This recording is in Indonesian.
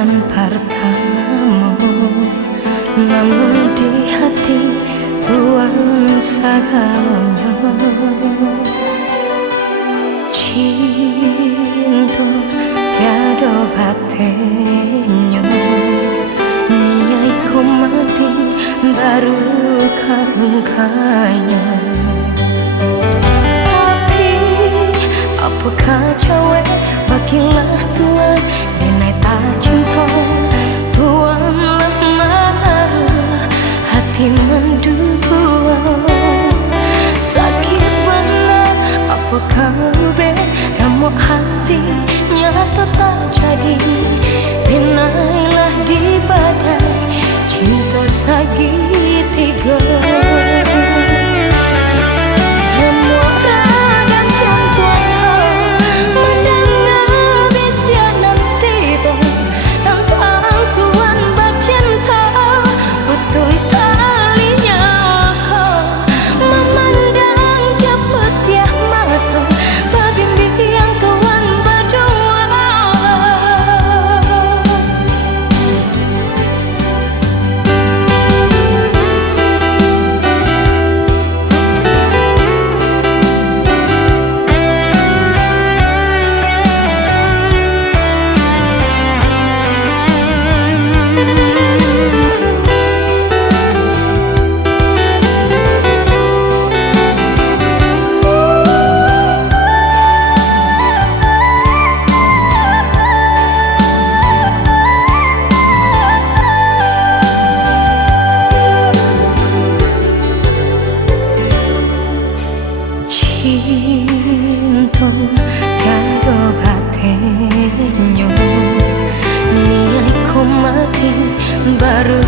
pandangan pertama, namun di hati Tuhan segalanya. Cinta tiada batinnya, niai ku mati baru kangkanya. Tapi apakah cewek bagilah Tuhan dinai tak cinta, Tuhanlah marah hati mendua. Sakit benar apakah be remuk hati nyata tak jadi, binailah di badai cinta segitiga. Cinta tiada batinnya, niai ku mati baru